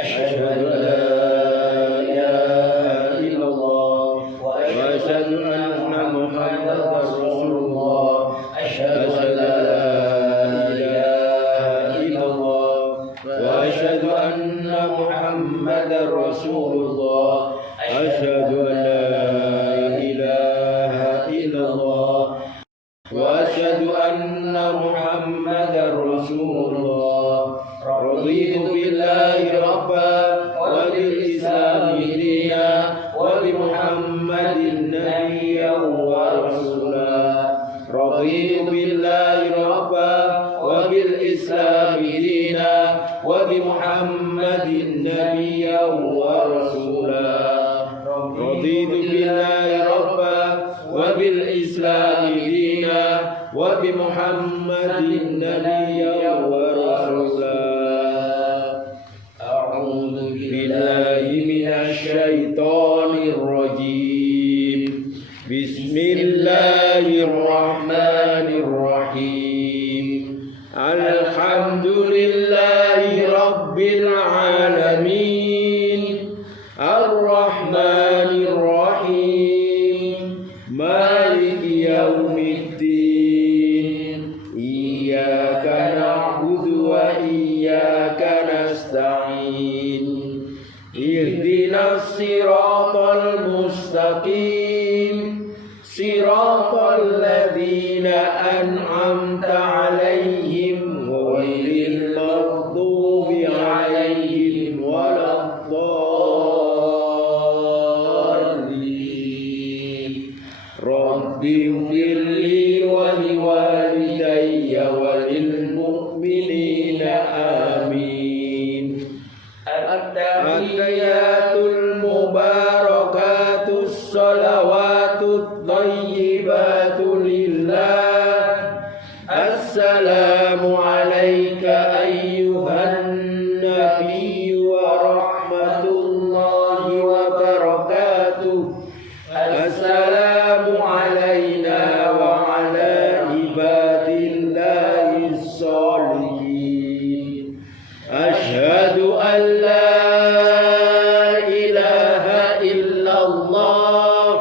أشهد أن لا إله إلا الله وأشهد أن محمدا رسول الله أشهد أن لا إله إلا الله وأشهد أن محمدا رسول الله أشهد أن لا إله إلا الله وأشهد أن محمدا رسول الله رضيت بالله ربا وبالإسلام دينا وبمحمد نبيا ورسولا رضيت بالله ربا وبالإسلام دينا وبمحمد نبيا ورسولا رضيت بالله ربا وبالإسلام دينا وبمحمد نبيا ورسولا أعوذ بالله من الشيطان الرجيم بسم الله الرحمن الرحيم الحمد لله رب العالمين الرحمن الرحيم مالك يوم الدين إياك نعبد وإياك نستعين اهدنا الصراط المستقيم صراط الذين أنعمت عليهم غير المغضوب عليهم ولا الضالين رب اغفر لي ولوالدي وللمؤمنين آمين التحيات المباركات الصلوات الطيبات لله السلام عليك أيها النبي ورحمة الله وبركاته السلام علينا وعلى عباد الله الصالحين أشهد أن لا إله إلا الله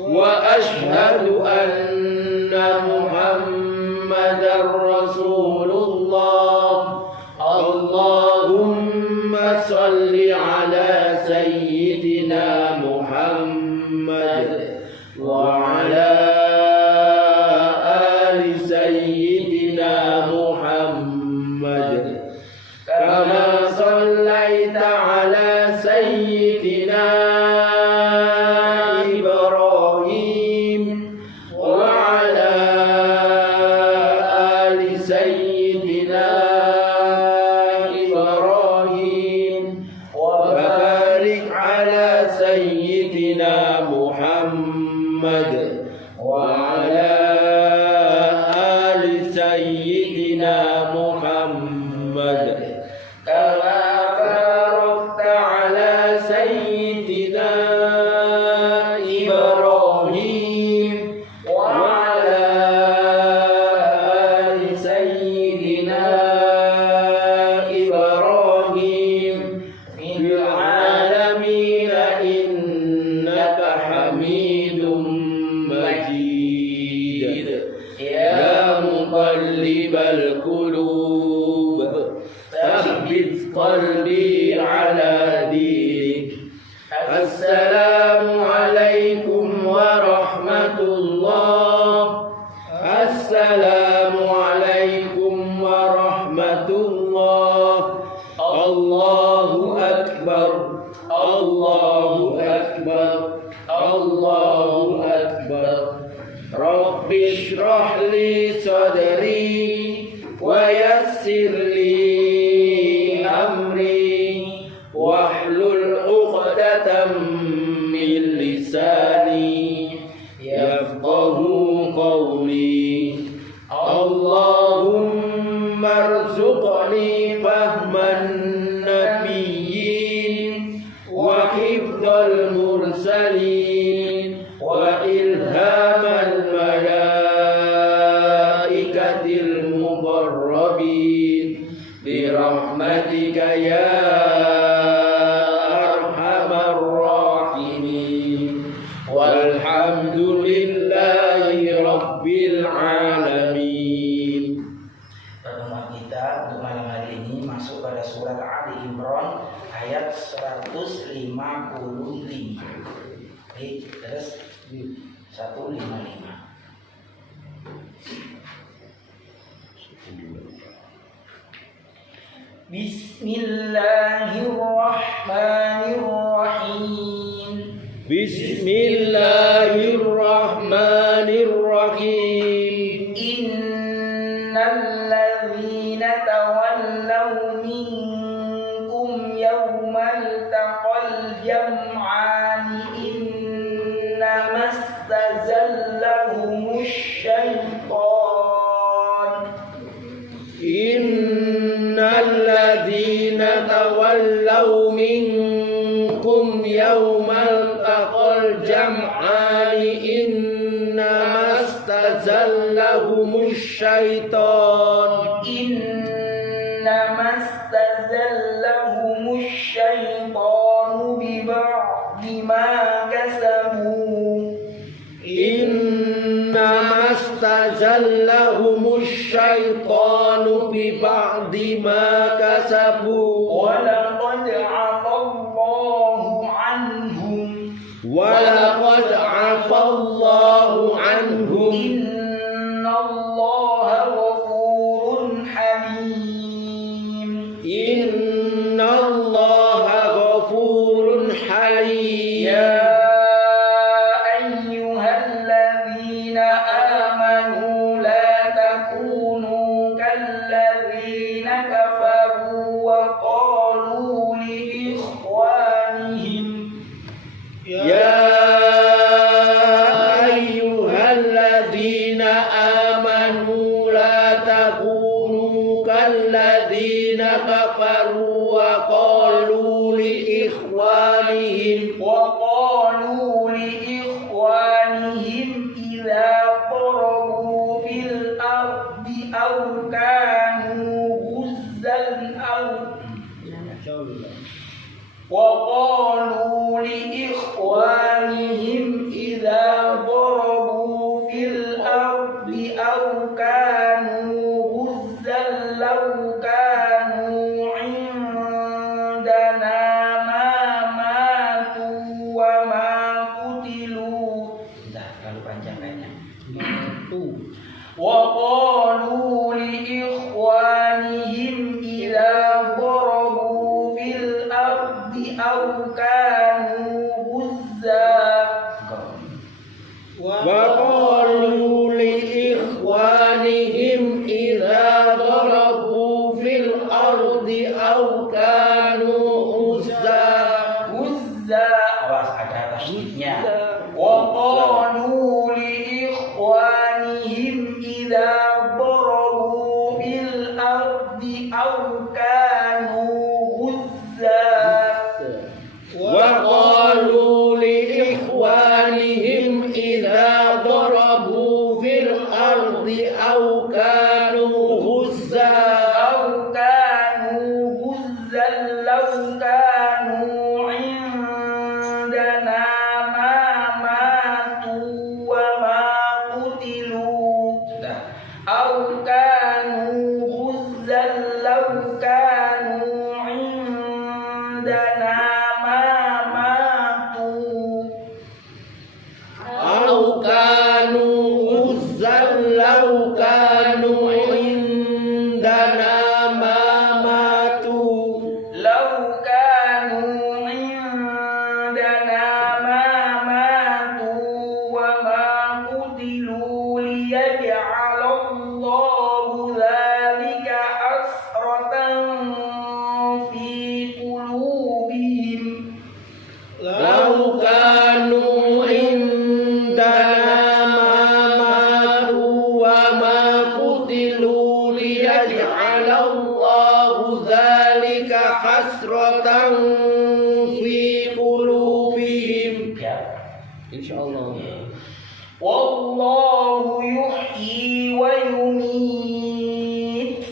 وأشهد أن محمدا رسول الله اللهم صل على سيدنا محمد وعلى آل سيدنا محمد كما صليت على سيدنا إبراهيم وعلى آل سيدنا إبراهيم وبارك على سيدنا محمد وعلى آل سيدنا محمد كما باركت على سيدنا إبراهيم وعلى آل سيدنا إبراهيم في العالمين إنك حميد مجيد يا مقلب القلوب ثبت قلبي على دينك السلام عليكم ورحمة الله السلام عليكم ورحمة الله الله أكبر الله أكبر الله أكبر رب اشرح لي صدري ويسر لي أمري واحلل عقدة من لساني يفقه قولي اللهم ارزقني فهم النبيين وحفظ المرسلين وإلهام الملائكة المقربين برحمتك يا أرحم الراحمين والحمد لله رب العالمين. Pertemuan kita untuk malam hari ini masuk pada surat Ali Imran ayat 155. Terus 155. Bismillahirrahmanirrahim. Bismillahirrahmanirrahim. Innalladzina tawallaw minkum yawmal taqal jam'ani innamastazallahumush syaitan. Innalladzina tawallaw minkum yawmal taqal jam'ani innamastazallahumush syaitan. Innamastazallahumush syaitanu biba'di ma kasabu. Innamastazallahumush syaitanu biba'di ma kasabu. Walaqad 'afallahu 'anhum. Walaqad 'afallahu 'anhum. Innallaha ghafurun halim. Innallaha ghafurun halim. Ya ayyuhalladzina amanu la takunu kalladzina kafaru wa qalu li ikhwanihim. Ya ayyuhalladzina amanu la takunu kalladzina kafaru wa qalu li ikhwanihim idza darabu fil ardi aw kanu ghuzzan وقالوا لإخوانهم إذا ضربوا في الأرض أو كانوا غزا لو كانوا عندنا ما ماتوا وما قتلوا. Terlalu panjang kayaknya. وقالوا لإخوانهم إذا ضربوا في الأرض أو كانوا غزا وقالوا لإخوانهم إذا ضربوا في الأرض أو كانوا غزا. Awas ada tasydidnya. وقالوا لإخوانهم إذا ضربوا في الأرض أو كانوا غزا. وقالوا لإخوانهم إذا ضربوا في الأرض أو كانوا غزا لو كانوا عندنا ما ماتوا وما قتلوا. أو كانوا غزا لو كانوا عندنا ما ماتوا. أو كانوا غزا لو كانوا عندنا ما ماتوا. لو كانوا عندنا ما ماتوا وما قتلوا ليجعل الله ذلك حسرة في قلوبهم. لو كانوا عندنا ما ماتوا وما قتلوا ليجعل الله ذلك حسرة في قلوبهم. إن شاء الله. والله يحيي ويميت.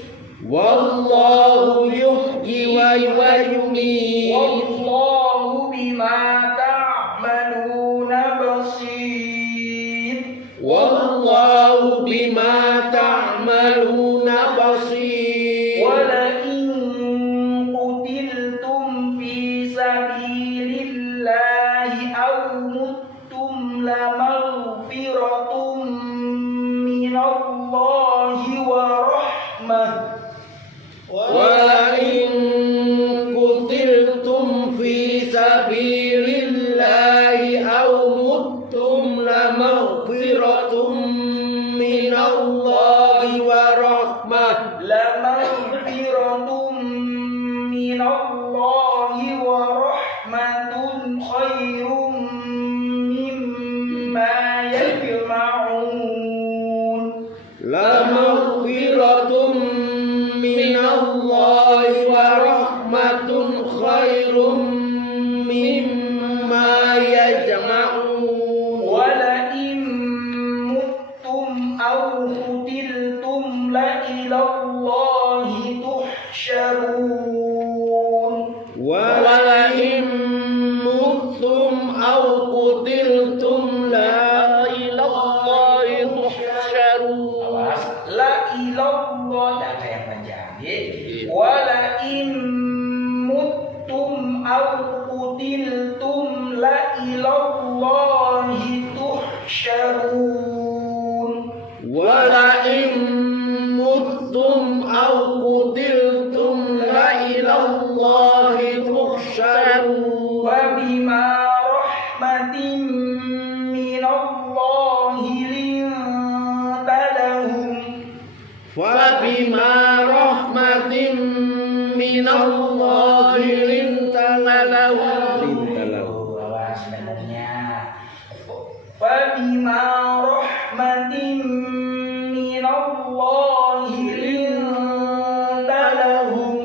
والله ولئن قتلتم في سبيل الله أو متم لمغفرة من الله ورحمة ولئن قتلتم في سبيل الله أو متم لمغفرة من الله ورحمة لمغفرة من الله ورحمة خير مما يجمعون لمغفرة من الله ورحمة خير مما يجمعون ولئن متم أو قتلتم لإلى الله تحشرون ولئن متم أو قتلتم لا إلى الله تحشرون La ilallah ada yang panjang walain muttum aw qutiltum la ilallahi tuhsyarun ولئن متم أو قتلتم لإلى الله تحشرون وبما رحمة من الله لنت لهم فبما رحمة من الله لنت لهم فبما رحمة من الله لنت لهم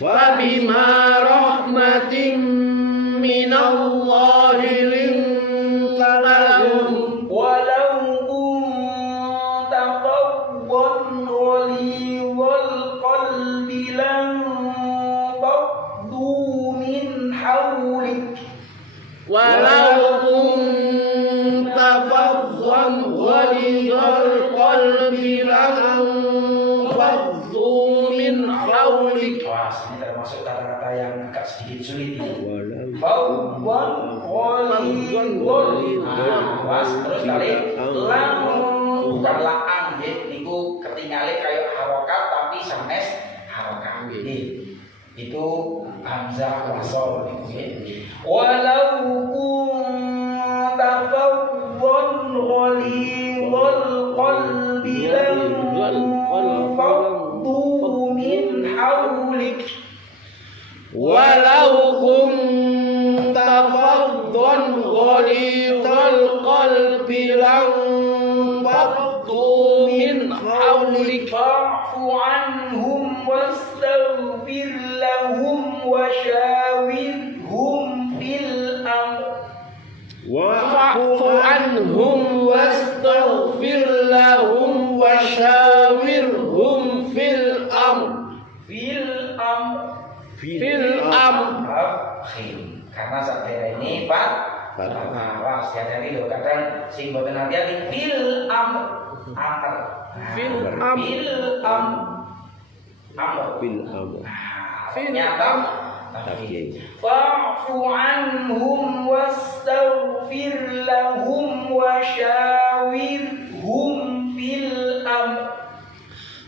فبما رحمة من الله لنت لهم ولو كنت فظا غليظ القلب لانفضوا من حولك ولو كنت فظا غليظ القلب لانفضوا من حولك. Wah, ini termasuk kata-kata yang agak sedikit sulit ini. Walau Fawwan ghalidhun. Terus kali lang bukan laang nggih niku ketingale kaya harokat tapi sanes harokat nggih. Itu hamzah wasal niku nggih. Walau kunta fawwan ghalidhal qalbi lanfaddu min hawlik. ولو كنت فظا غليظ القلب لانفضوا من حولك فاعف عنهم واستغفر لهم وشاورهم في الأمر واعف عنهم واستغفر لهم وشاورهم في الأمر في الأمر karena saat ini awas hati-hati loh, kadang sing boten hati-hati fil amr nyata fa'fu anhum wastaghfir lahum wa syawirhum fil amr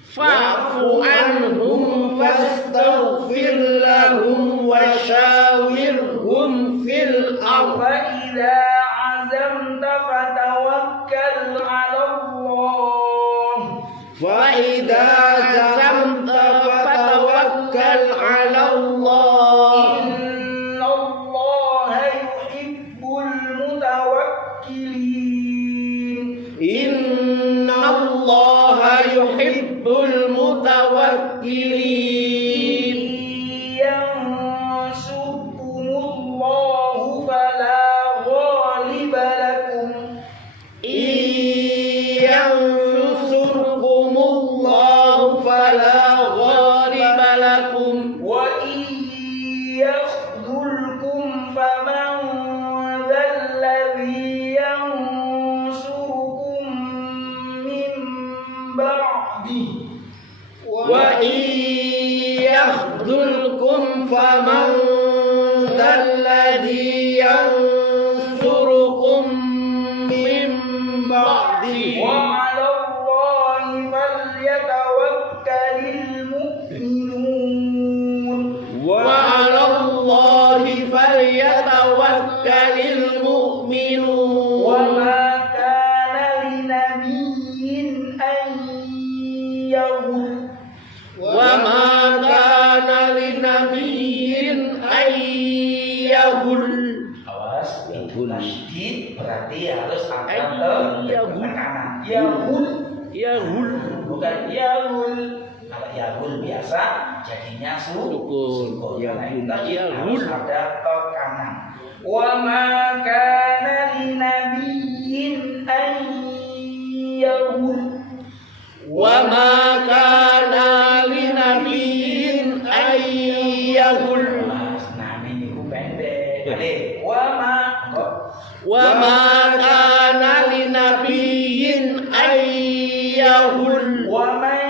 fa'fu anhum wastaghfir lahum washawirhum fil amr. فإذا عزمت فتوكل على الله فإذا عزمت فتوكل على الله إن الله يحب المتوكلين إن الله يحب المتوكلين. ينصركم الله فلا غالب لكم إن ينصركم الله فلا غالب لكم وإن يخذلكم فمن ذا الذي ينصركم من بعده يخذلكم فمن ذا الذي ينصركم من بعده وعلى الله فليتوكل المؤمنون وعلى الله فليتوكل المؤمنون وما كان لنبي أن يغل وما كان لنبي أن يغل awas tasydid berarti harus ada tekanan yahul bukan yahul. Kalau yahul biasa jadinya sukun. Karena itu harus ada tekanan. Wa ma kana linabiyyin an yahul وما كان لنبي أن يغل Nah ini ku pendek. وما كان لنبي أن يغل ومن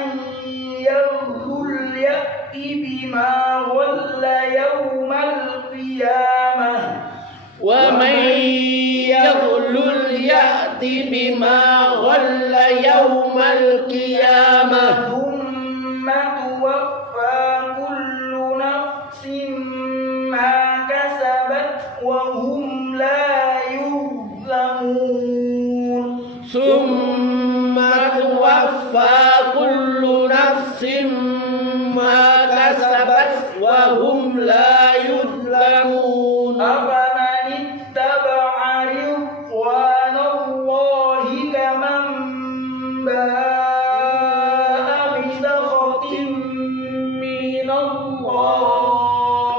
يغل يأتي بما غل يوم القيامة ومن يغل يأتي بما غل يوم القيامة ثم توفى كل نفس ما كسبت وهم لا يظلمون ثم توفى كل نفس ما كسبت وهم لا يظلمون أفمن اتبع رضوان الله كمن باء بسخط من الله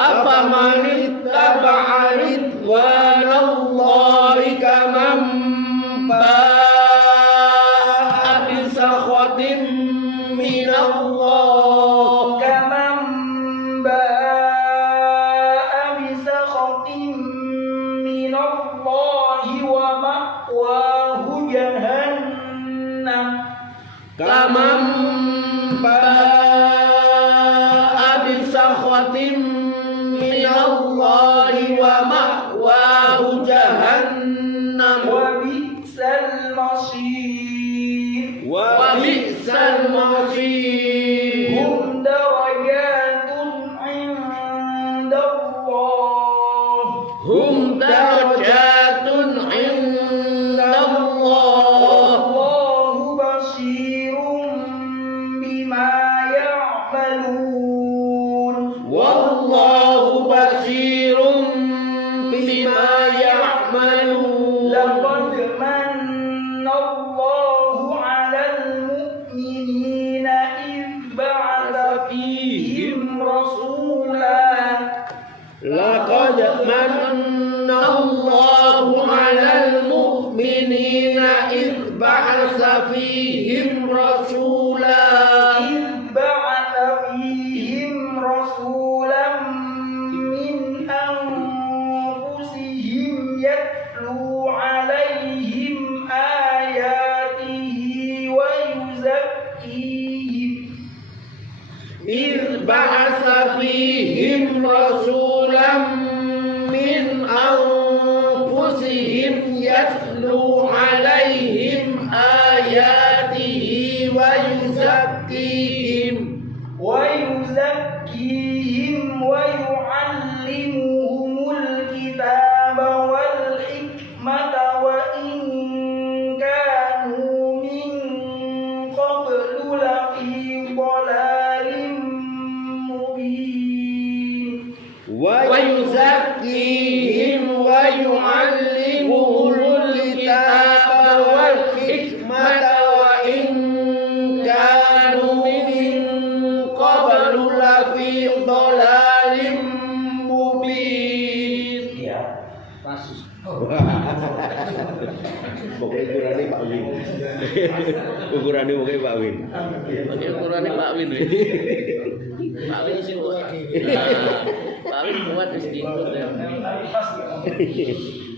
أفمن اتبع رضوان الله كمن باء بسخط من الله كمن باء بسخط من الله ومأواه جهنم كمن باء بسخط من الله ومأواه جهنم وبئس المصير وبئس المصير هم درجات عند الله هم درجات عند الله والله بصير بما يعملون والله بصير بما يعملون لقد من الله على المؤمنين إذ بعث فيهم رسولا لقد من الله على المؤمنين إذ بعث فيهم رسولا إذ بعث فيهم رسولا من أنفسهم يتلو عليهم آياته ويزكيهم إذ بعث فيهم رسولا من أنفسهم يتلو عليهم آياته ويزكيهم ويعلمهم الكتاب والحكمة وإن كانوا من قبل لفي ضلال مبين ويزكيهم ويعلمهم الكتاب والحكمة وإن كانوا من قبل لفي ضلال مبين. Ya. Pokoknya ukurannya Pak Win. Ukurannya pokoknya Pak Win. Pakai ukurannya Pak Win. Pak Win sih kuat. Pak Win kuat di sini.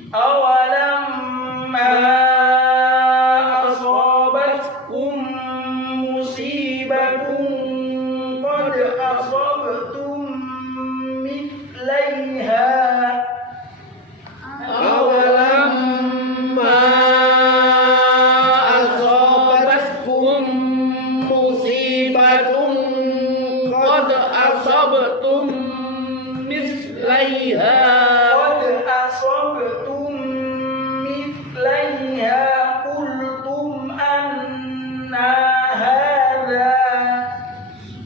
أولما أصابتكم مصيبة قد أصبتم مثليها قلتم أنى هذا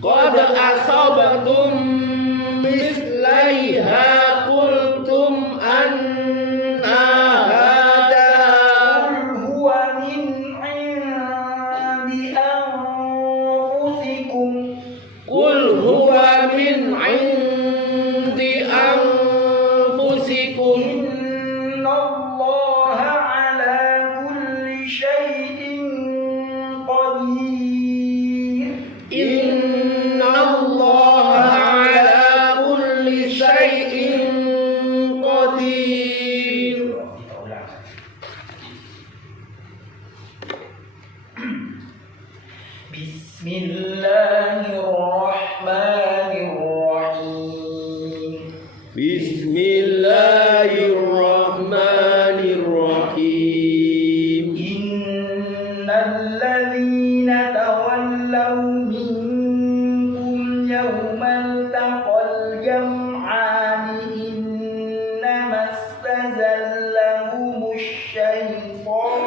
قد أصبتم مثليها قلتم أنى هذا قل هو من عند أنفسكم قل هو من عند أنفسكم إن الله على كل شيء قدير إن الله على كل شيء قدير. بسم الله الرحمن الرحيم بسم الله الرحمن الرحيم إن الذين تولوا منكم يوم التقى الجمعان إنما استزلهم الشيطان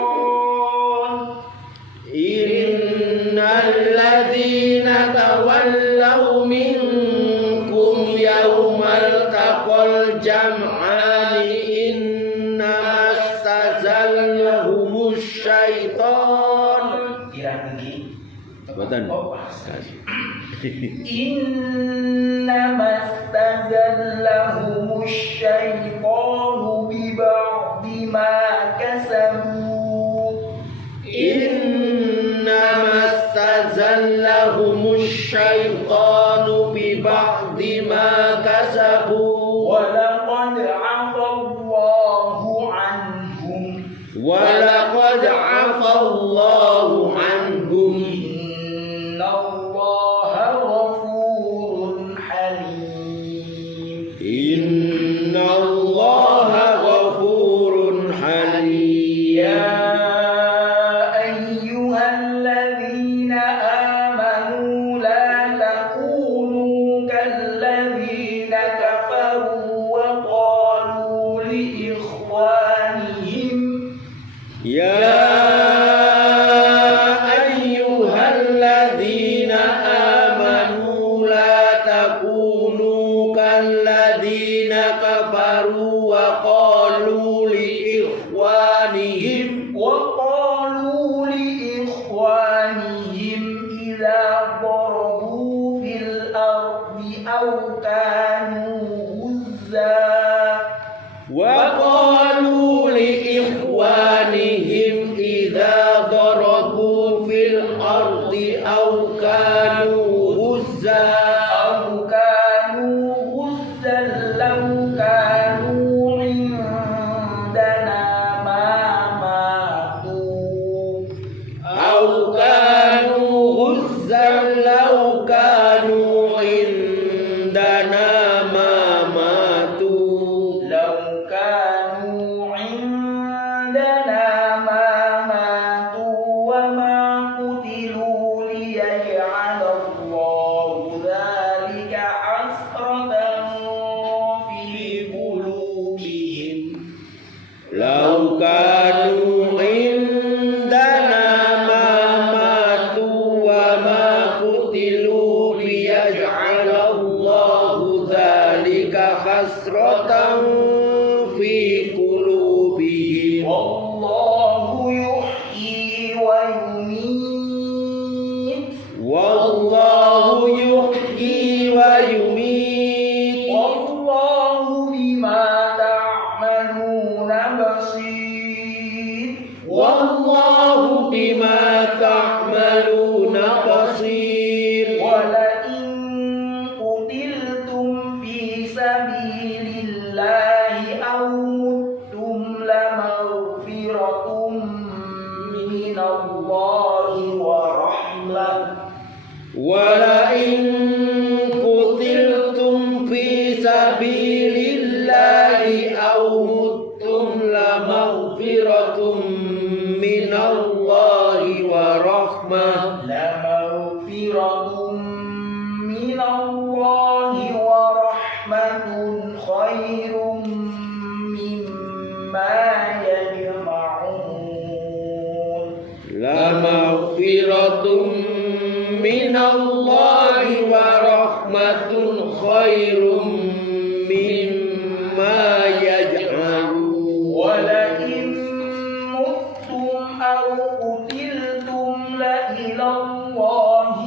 إن الذين تولوا منكم يوم التقى الجمعان إنما استزلهم الشيطان. Boten. إنما استزلهم الشيطان ببعض ما كسبوا إنما استزلهم الشيطان ببعض ما كسبوا ولقد عفى الله عنهم ولقد عفى الله عنهم إن الله غفور حليم إن الله غفور حليم. يا أيها الذين آمنوا لا تكونوا كالذين كفروا وقالوا لإخوانهم يا أيها الذين آمنوا لا تكونوا كالذين كفروا وقالوا لإخوانهم إذا ضربوا في الأرض أو كانوا غزا وقالوا لإخوانهم إذا ضربوا في الأرض أو كانوا غزا لو كانوا عندنا ما ماتوا أو كانوا غزا لو كانوا عندنا ما ماتوا لو كانوا عندنا ما ماتوا وما قتلوا ليجعل الله ذلك حسرة في قلوبهم لو كانوا عندنا ما ماتوا وما قتلوا ليجعل الله ذلك حسرة في قلوبهم والله يحيي ويميت والله يحيي ويميت والله بما تعملون بصير والله بما تعملون بصير. ولئن قتلتم في سبيل الله أو متم لمغفرة من الله ورحمة ولئن قتلتم في سبيل الله أو متم لمغفرة من الله ورحمة من الله ورحمة خير minallahi wa rahmatun khairum mimma yaj'alun. ولئن متم أو قتلتم لإلى الله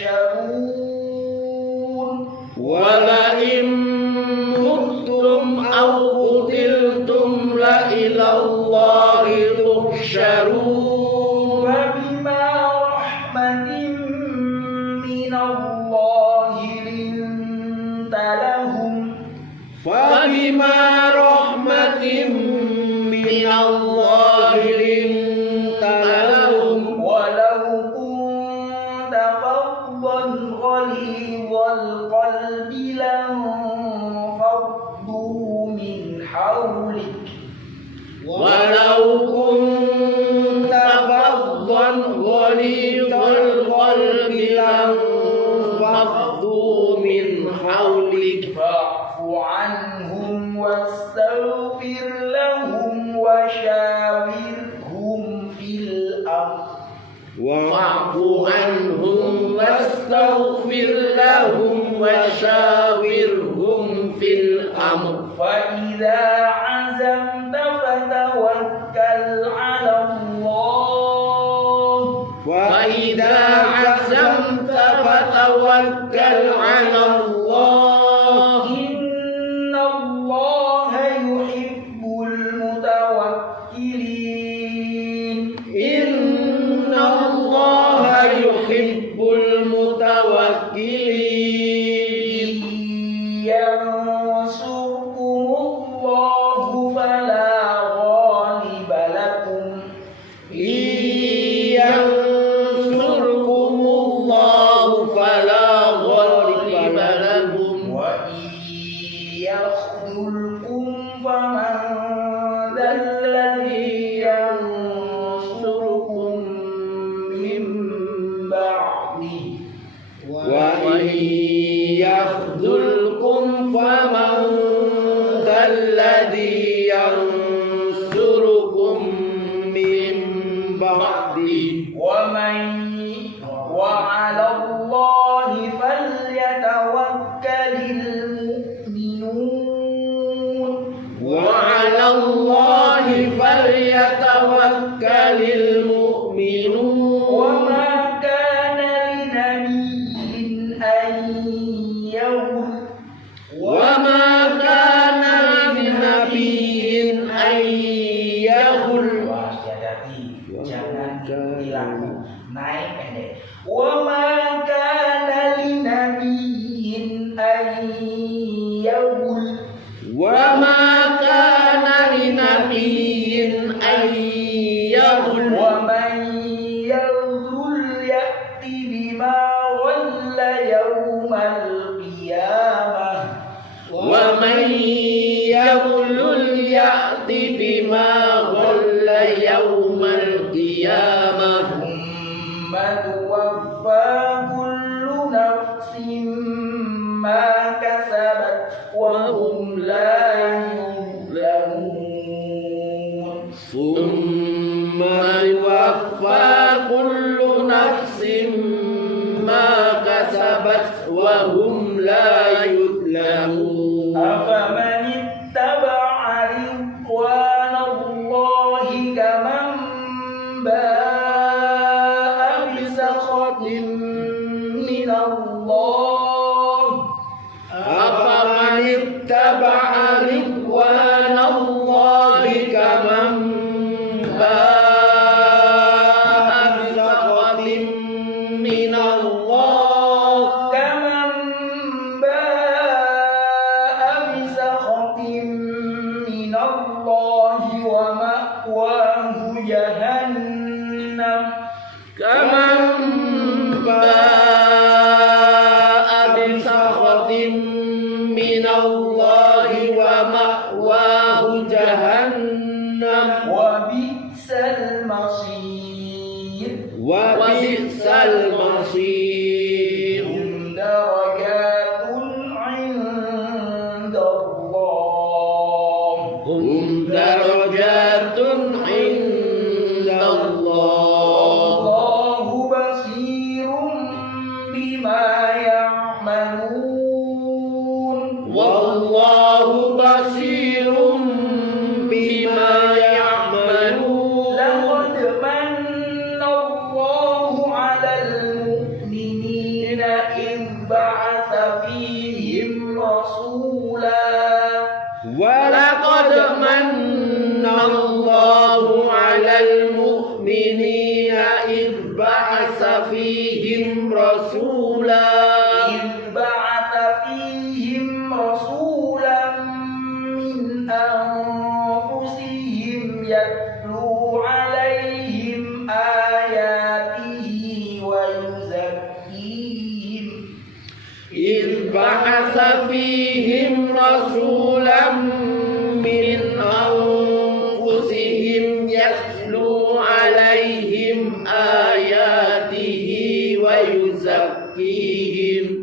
تحشرون ولئن متم أو قتلتم لإلى الله تحشرون. فبما رحمة من الله لنت لهم فبما رحمة من الله لنت لهم ولو كنت فظا غليظ القلب لانفضوا من حولك ولو كنت فظا غليظ القلب لانفضوا من حولك فاعف عنهم واستغفر لهم وشاورهم في الأمر واعف عنهم واستغفر لهم وشاورهم في الأمر فإذا عزمت فتوكل على الله فإذا عزمت فتوكل على الله إن الله يحب المتوكلين إن الله يحب المتوكلين. ينصركم الله فلا غالب لكم إن ينصركم الله فلا غالب لكم وإن يخذلكم فمن ذا الذي ينصركم من بعده وإن يخذلكم فمن ذا الذي ينصركم من بعده وعلى الله فليتوكل المؤمنون وعلى الله فليتوكل المؤمنون. وما كان لنبي أن يغل وما كان لنبي أن يغل hati-hati jangan dilaku naik pendek وما كان لنبي أن يغل وما كان لنبي أن يغل ومن يغل يأت بما غل يوم القيامة ومن يغل يأت بما غل يوم القيامة ثم توفى كل نفس ما كسبت وهم لا يظلمون ثم يوفى كل نفس ما كسبت وهم لا يظلمون. أفمن اتبع رضوان الله كمن باء بسخط من الله أفمن اتبع رضوان الله كمن باء بسخط من الله كمن باء بسخط من الله ومأواه جهنم كمن باء فيهم رسولا إذ بعث فيهم رسولا من أنفسهم يتلو عليهم آياته ويزكيهم إذ بعث فيهم رسولا من أنفسهم يتلو عليهم آياته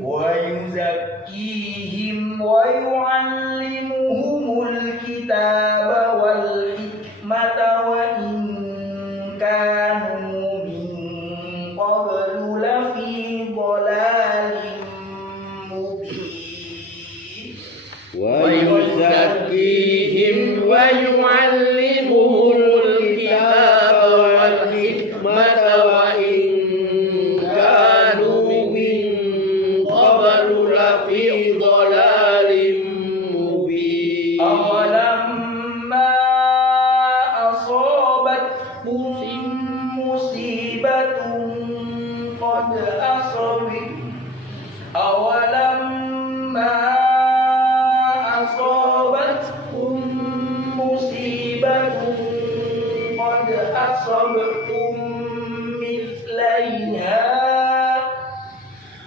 ويزكيهم ويعلمهم الكتاب والحكمة وإن كانوا من قبل لفي ضلال مبين ويزكيهم ويعلمهم الكتاب والحكمة وإن كانوا من قبل لفي ضلال مبين أولما أصابتكم مصيبة قد أصبتم مثليها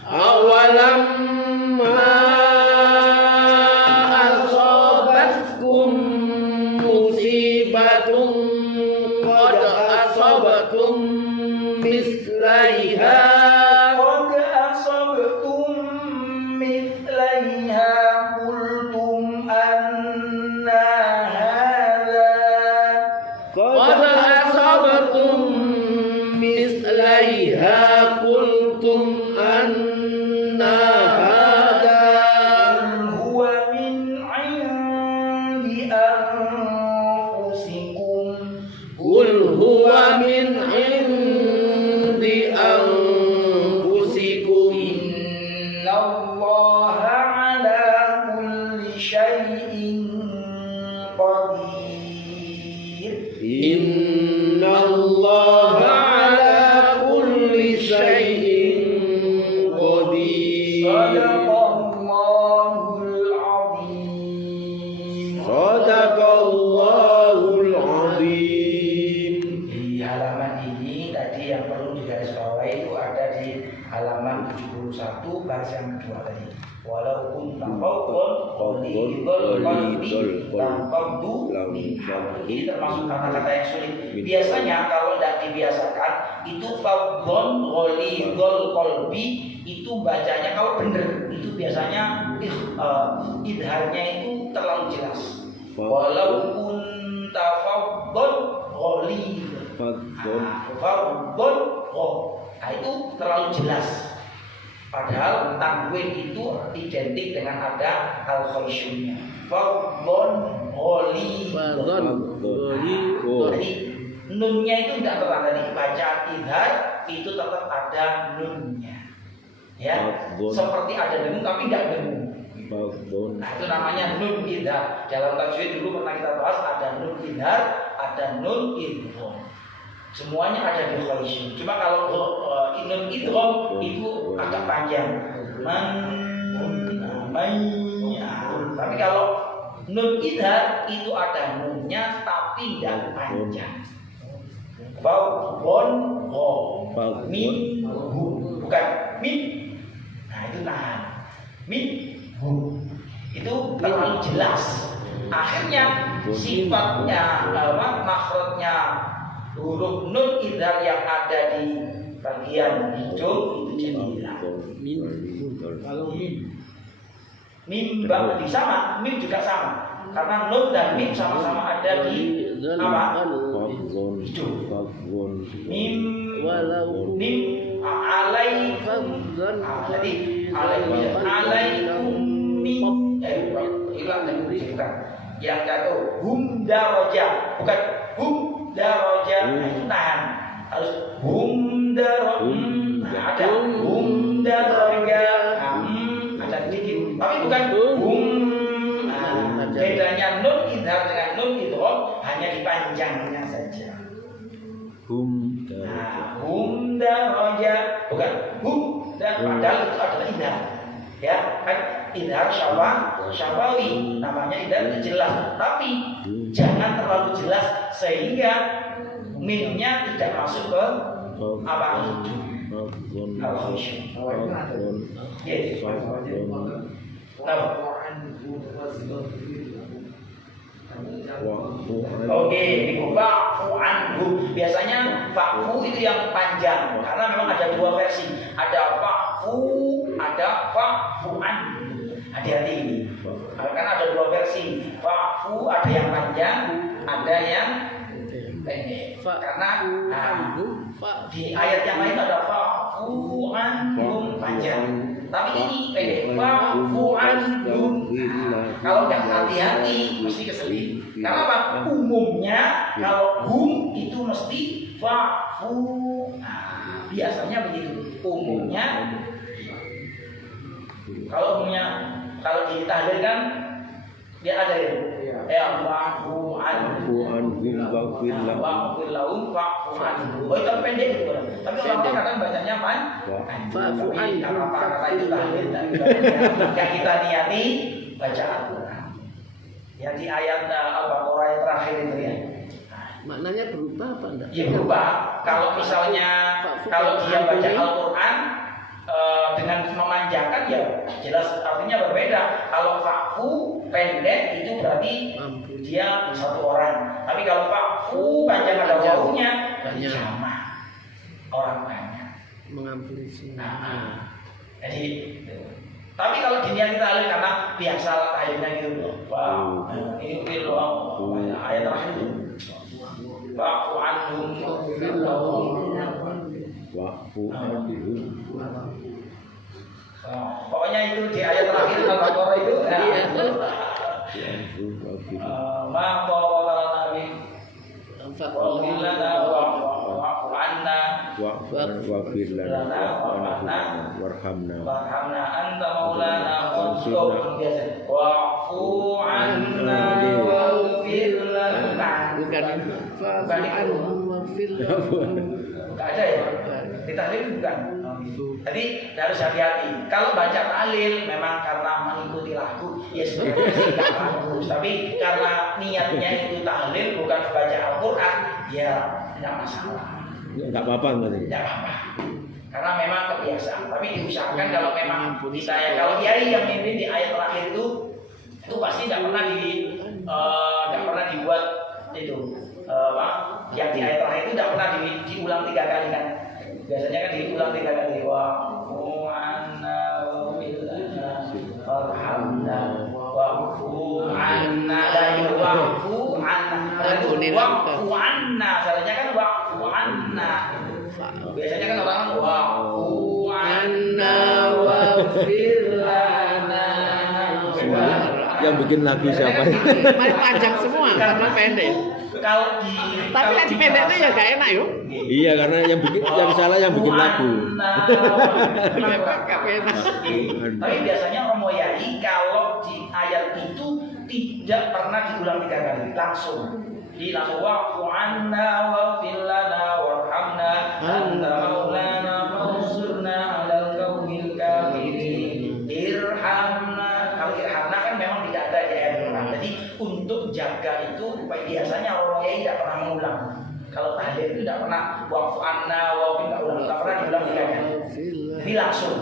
أولما أصابتكم مصيبة قد أصبتم مثليها قلتم أنى هذا قد أصبتم مثليها قلتم أنى هذا قل هو من عند أنفسكم إن الله على كل شيء قدير إن الله على كل شيء قدير صدق الله العظيم. صدق الله العظيم. Di halaman ini tadi yang perlu digarisbawahi itu ada di halaman 71 baris yang kedua tadi. Walaupun tafawwud qalidul qalbi tafawwudu min hawli. Ini termasuk kata-kata yang sulit. Biasanya kalau tidak dibiasakan itu fawwud qalidul qalbi itu bacanya kalau benar itu biasanya idharnya itu terlalu jelas. Walaupun tafawwud qalidul fawwud nah itu terlalu jelas. Padahal tanwin itu identik dengan ada al-khaysyumnya. Fadhon ghali. Jadi nunnya itu tidak terang tadi bacaan idhar itu tetap ada nunnya. Ya, seperti ada nun tapi tidak nemu. Nah, itu namanya nun idhar. Dalam tajwid dulu pernah kita bahas ada nun idhar, ada nun idgham. Semuanya ada di khaysyum. Cuma kalau nun idgham itu agak panjang. Tapi kalau nun idhar itu ada nunnya tapi tidak panjang. Fawwon min hu bukan min. Nah itu nahan. Min hu itu terlalu jelas. Akhirnya sifatnya makhrajnya huruf nun idhar yang ada di bagian hidung itu jadi hilang. Kalau mim bang sama, mim juga sama. Karena nun dan mim sama-sama ada di apa? Hidung. Mim alaikum. Jadi alaikum mim hilang dan bukan. Yang jatuh hum daraja bukan hum daraja itu tahan harus hum ada hum daraja ada dikit tapi bukan hum. Bedanya nun idhar dengan nun idgham hanya di panjangnya saja. Hum daraja bukan dan padahal itu adalah idhar. Ya, kan idhar syafawi, namanya idhar itu jelas, tapi jangan terlalu jelas sehingga mimnya tidak masuk ke apa itu. Oke, fa'fu anhu. Biasanya fa'fu itu yang panjang karena memang ada dua versi. Ada fa'fu, ada fa'fu anhu. Hati-hati ini. Karena ada dua versi. Fa'fu ada yang panjang, ada yang pendek. Karena di ayat yang lain ada fa'fu anhum panjang. Tapi ini pendek. Fa'fu anhum. Kalau nggak hati-hati mesti keselip. Karena apa? Umumnya kalau hum itu mesti fa'fu. Biasanya begitu. Umumnya kalau ditahlil kan dia ada ya fa'fu anhum wa'fir lahum fa'fu anhum. Oh itu pendek gitu. Tapi orang kadang bacanya fa'fu anhum karena itu tahlil yang kita niati baca Al-Qur'an. Yang di ayat Al-Baqarah yang terakhir itu ya. Maknanya berubah apa enggak? Ya berubah. Kalau misalnya kalau dia baca Al-Qur'an dengan memanjakan ya jelas artinya berbeda. Kalau fa'fu pendek itu berarti dia satu orang. Tapi kalau fa'fu panjang ada wawunya sama orang banyak. Mengampuni semua. Jadi tapi kalau diniati tahlil karena biasa tahlilnya gitu. Wah, ini film ayat terakhir itu. Fa'fu anhum wa'fu anhum. Pokoknya itu di ayat terakhir Al-Baqarah itu ma qala nabi wa'fir lana wa'fu anna wa'fir lana warhamna anta maulana wa'fu anna wa'fir lana. Bukan wa'fir lana. Enggak ada ya? Di tahlil bukan. Jadi harus hati-hati. Kalau baca tahlil memang karena mengikuti lagu, ya sebenarnya sih tidak bagus. Tapi karena niatnya itu tahlil bukan baca Al-Quran, ya tidak masalah. Enggak apa-apa berarti. Tidak apa-apa. Karena memang kebiasaan. Tapi diusahakan kalau memang saya kalau kiai yang mimpin di ayat terakhir itu pasti tidak pernah dibuat itu yang di ayat terakhir itu tidak pernah diulang 3 kali kan. Biasanya kan diulang 3 kali. Wa'fu anna warhamna wa'fu anna wa'fu anna. Seharusnya kan wa'fu anna. Biasanya kan orang wa'fu anna wa'fir lana. Yang bikin lagu siapa? Panjang semua karena pendek. Tapi yang pendeknya ya gak enak yuk. Iya karena yang salah yang bikin lagu. Tapi biasanya Romo Yai kalau di ayat itu tidak pernah diulang 3 kali, langsung wa'fu anna wa'fir lana warhamna anta maulana fansurna 'alal qaumil kafirin irhamna. Kalau irhamna kan memang tidak ada di ayat Quran. Jadi untuk jaga itu biasanya Romo Yai tidak pernah mengulang. Kalau tahlil itu tidak pernah wa'fu anna wa'fir lana, tidak pernah diulang 3 kali. Jadi langsung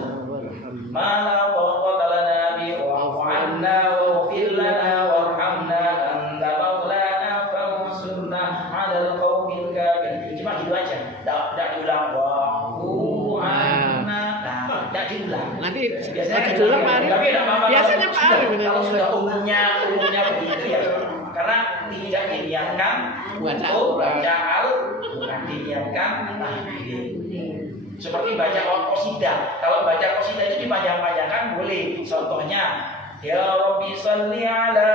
mala wa'qata lana bi wa'fu anna wa'fir lana warhamna anta maulana fansurna 'alal qaumil kafirin. Cuma gitu aja. Tidak diulang wa'fu anna. Tidak diulang. Nanti biasanya diulang Pak Ari. Tapi tidak apa-apa. Biasanya Pak Ari kalau sudah umumnya begitu ya. Karena tidak diniatkan untuk baca bukan diniatkan tahlil. Seperti baca qasidah. Kalau baca qasidah itu dipanjang-panjangkan boleh. Contohnya ya Rabbi sholli ala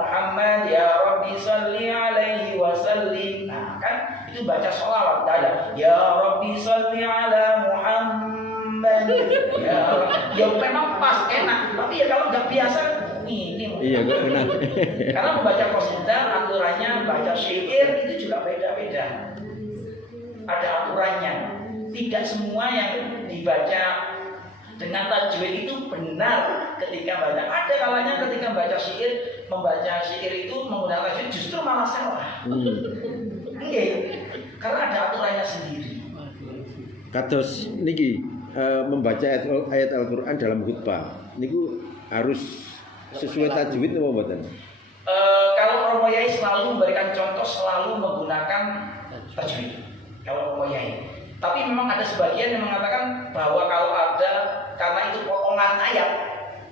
Muhammad, ya Rabbi sholli alaihi wasallim. Nah, kan itu baca sholawat ada. Ya Rabbi sholli ala Muhammad. Ya memang pas enak. Tapi ya kalau nggak biasa ini. Iya, gak enak. Karena membaca qasidah aturannya baca syair itu juga beda-beda. Ada aturannya. tidak semua yang dibaca dengan tajwid itu benar ketika baca. Ada kalanya ketika membaca syair itu menggunakan tajwid justru malah salah. Oke, karena ada aturannya sendiri. Kados niki membaca ayat Al-Qur'an dalam khutbah niku harus sesuai tajwid napa mboten? Kalau Romo Yai selalu memberikan contoh selalu menggunakan tajwid. Kalau Romo Yai. Tapi memang ada sebagian yang mengatakan bahwa kalau ada karena itu potongan ayat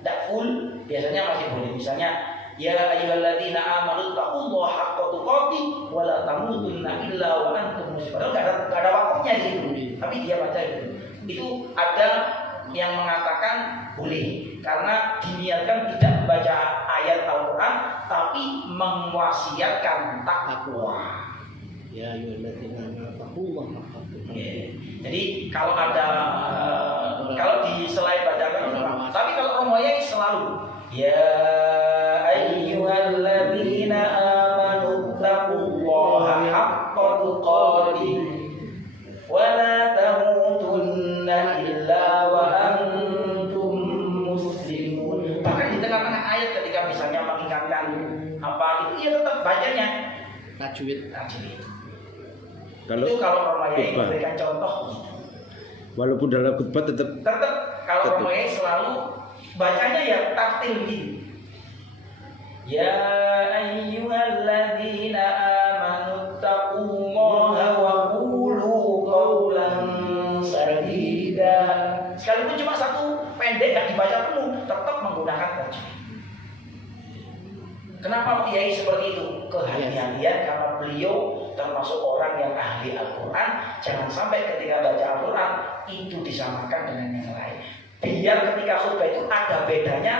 tidak full, biasanya masih boleh. Misalnya ya ayyuhalladzina amanu taqullaha haqqa tuqatih wa la tamutunna illa wa antum muslimun. Padahal enggak ada waktunya di situ. Tapi dia baca itu. Itu ada yang mengatakan boleh karena diniatkan tidak membaca ayat Al-Qur'an tapi mewasiatkan takwa. Ya ayyuhalladzina amanu taqullaha haqqa tuqatih. Jadi kalau ada kalau di selain bacakan tapi kalau Romo Yai selalu ya ayyuhalladzina amanu taqullaha haqqa tuqatih wa la tamutunna illa wa antum muslimun. Bahkan di tengah-tengah ayat ketika misalnya mengingatkan apa itu ya tetap bacanya Tajwid. Kalau Romo Yai khutbah. memberikan contoh Walaupun dalam khutbah tetap kalau Romo Yai selalu bacanya ya tartil gitu. Ya ayyuhalladzina amanu taqullaha wa qulu qawlan sadida. Sekalipun cuma satu pendek yang dibaca penuh tetap menggunakan tajwid. Kenapa Kiai seperti itu? Kehati-hatian karena beliau termasuk orang yang ahli Al-Quran. Jangan sampai ketika baca Al-Quran itu disamakan dengan yang lain. Biar ketika khutbah itu ada bedanya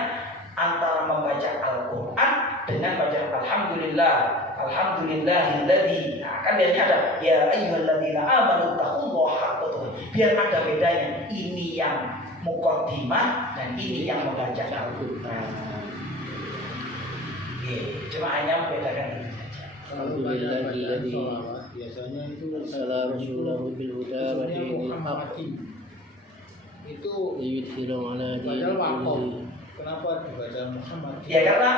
antara membaca Al-Quran dengan baca Alhamdulillah, Alhamdulillahilladzi. Nah, kan biasanya ada ya ayyuhalladzina amanu taqullaha haqqa tuqatih. Biar ada bedanya. Ini yang muqaddimah dan ini yang membaca Al-Quran. Cuma hanya membedakan itu saja. Alhamdulillahilladzi biasanya itu arsala rasulahu bil huda wa dinil haqq itu liyudhhirahu 'ala padahal wakaf. dinihi. Kenapa dibaca Muhammad? Ya karena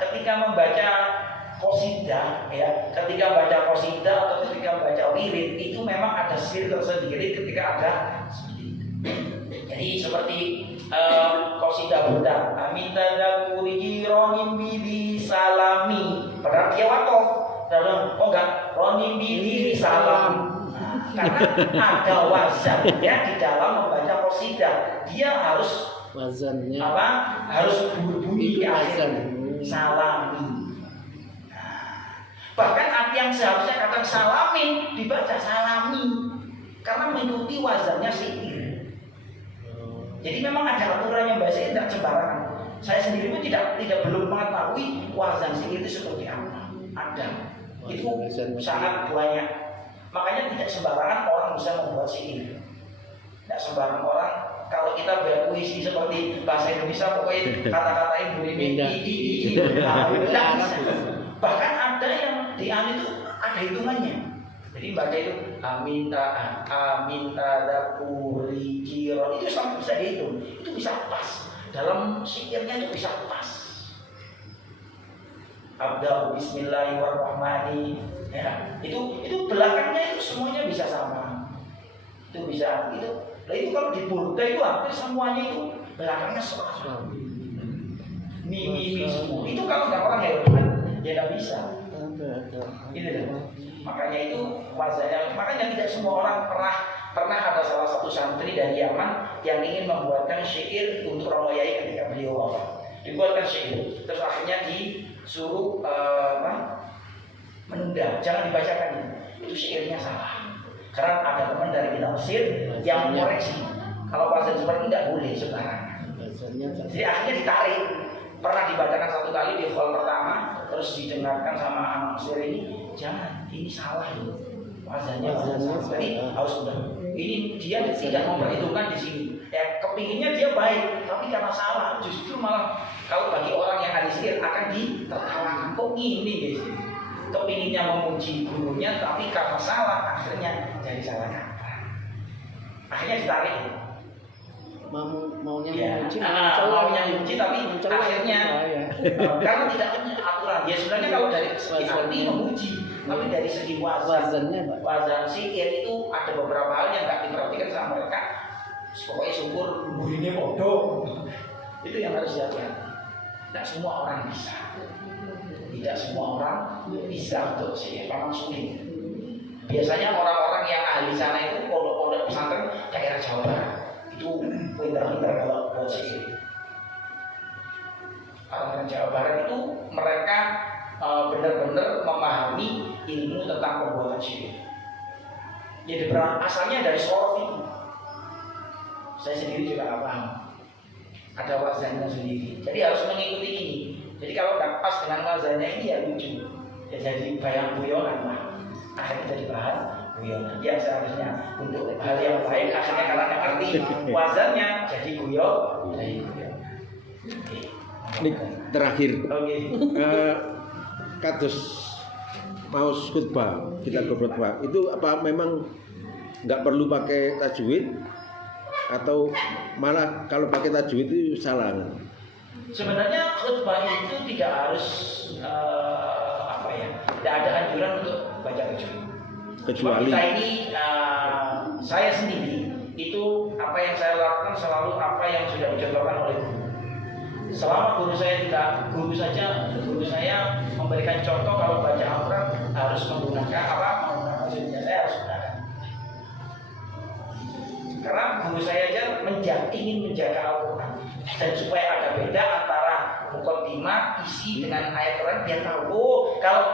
ketika membaca qasidah ya, ketika baca qasidah atau ketika baca wirid itu memang ada sir tersendiri ketika ada jadi seperti qasidah Burda amin tadakuri jironin bidi salami padahal dia wakaf dan enggak ronin bidi salam. Karena ada wazannya di dalam membaca qasidah dia harus Wazannya harus berbunyi di akhir salami. Bahkan yang seharusnya kata salamin dibaca salami karena mengikuti wazannya syair. Jadi memang ada aturan yang bahasa tidak sembarangan. Saya sendiri pun tidak belum mengetahui wazan syair itu seperti apa. Ada. Itu sangat banyak. Makanya tidak sembarangan orang bisa membuat syair. Tidak sembarang orang. Kalau kita berpuisi seperti bahasa Indonesia pokoknya kata-kata yang bunyi tidak bisa. Bahkan ada yang di amin itu ada hitungannya. Jadi baca itu amin tadakuri jiron itu sampai bisa dihitung. Itu bisa pas dalam syairnya itu bisa pas. Abda'u bismillahirrahmanirrahim. Ya, itu belakangnya itu semuanya bisa sama. Itu bisa itu. Nah itu kalau di Burda itu hampir semuanya itu belakangnya sama. Mi semua. Itu kalau nggak orang hebat ya nggak bisa. Gitu loh. Makanya itu wazannya. Makanya tidak semua orang pernah ada salah satu santri dari Yaman yang ingin membuatkan syair untuk Romo Yai ketika beliau wafat. Dibuatkan syair. Terus akhirnya disuruh menunda, jangan dibacakan itu syairnya salah. Karena ada teman dari tafsir yang mengoreksi kalau wazan seperti ini tidak boleh sembarangan. Jadi akhirnya ditarik. Pernah dibacakan satu kali di hall pertama, terus didengarkan sama anak syair ini, jangan, ini salah ini. Wazannya salah. Jadi harus sudah. Ini dia tidak memperhitungkan di sini. Ya kepinginnya dia baik, tapi karena salah, justru malah kalau bagi orang yang ahli syair akan ditertawakan. Kok ini guys? Kepinginnya memuji gurunya tapi karena salah akhirnya jadi salah kata. akhirnya ditarik. Maunya Ya, menguji, maunya menguji tapi muncul akhirnya bahaya. karena tidak ada aturan. Ya sebenarnya kalau dari segi arti memuji, tapi dari segi Wazannya, Pak. wazan sikir itu ada beberapa hal yang nggak diperhatikan sama mereka. Pokoknya syukur burinya bodoh. Itu yang harus dihati-hati. Tidak semua orang bisa. Tidak semua orang bisa untuk sihir, memang sulit. Biasanya orang-orang yang ahli sana itu pondok-pondok pesantren daerah Jawa Barat itu pintar-pintar kalau buat sihir. Orang-orang Jawa Barat itu mereka benar-benar memahami ilmu tentang pembuatan sihir. Jadi asalnya dari Sorof itu. Saya sendiri juga nggak paham. Ada wazannya sendiri. Jadi harus mengikuti ini. Jadi kalau nggak pas dengan wazannya ini ya lucu. Ya jadi bayang guyonan lah. Akhirnya jadi bahan guyonan. Yang seharusnya untuk hal yang baik akhirnya karena nggak ngerti wazannya jadi jadi guyon. Ini terakhir. Oke. Kados mau khutbah kita khutbah itu apa memang nggak perlu pakai tajwid atau malah kalau pakai tajwid itu salah? Sebenarnya khutbah itu tidak harus tidak ada anjuran untuk baca tajwid. Kecuali kita ini saya sendiri itu apa yang saya lakukan selalu apa yang sudah dicontohkan oleh guru. Selama guru saya tidak guru saya memberikan contoh kalau baca Al-Quran harus menggunakan maksudnya saya harus gunakan. Karena guru saya aja ingin menjaga Al-Quran dan supaya ada beda antara muqaddimah isi dengan ayat Quran biar tahu kalau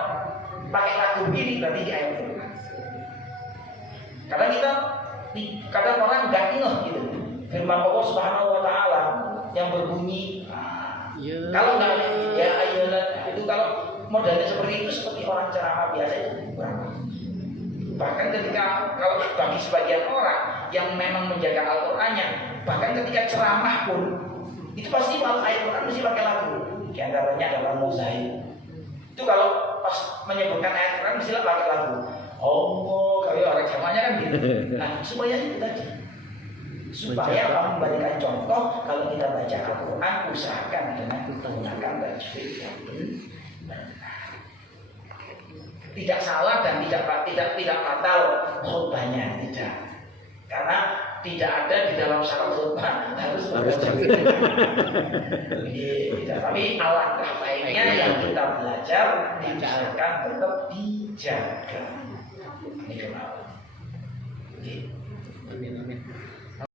pakai lagu ini berarti di ayat Quran. Karena kita kadang orang nggak ngeh gitu firman Allah Subhanahu Wa Taala yang berbunyi kalau nggak ya ayolah itu kalau modelnya seperti itu seperti orang ceramah biasa itu kurang. Bahkan ketika kalau bagi sebagian orang yang memang menjaga Al-Qur'annya, bahkan ketika ceramah pun itu pasti kalau ayat Quran mesti pakai lagu. Di antaranya adalah mozaik. Itu kalau pas menyebutkan ayat Quran mesti pakai lagu. Oh, kalau orang jamanya kan gitu. Nah, supaya itu tadi. Supaya kamu memberikan contoh kalau kita baca Al-Quran usahakan dengan menggunakan tajwid yang benar. Tidak salah dan tidak fatal khutbahnya tidak. Karena tidak ada di dalam syarat khutbah harus tajwid. Tidak. Tapi alangkah baiknya yang kita belajar diusahakan tetap dijaga. Ini kenapa?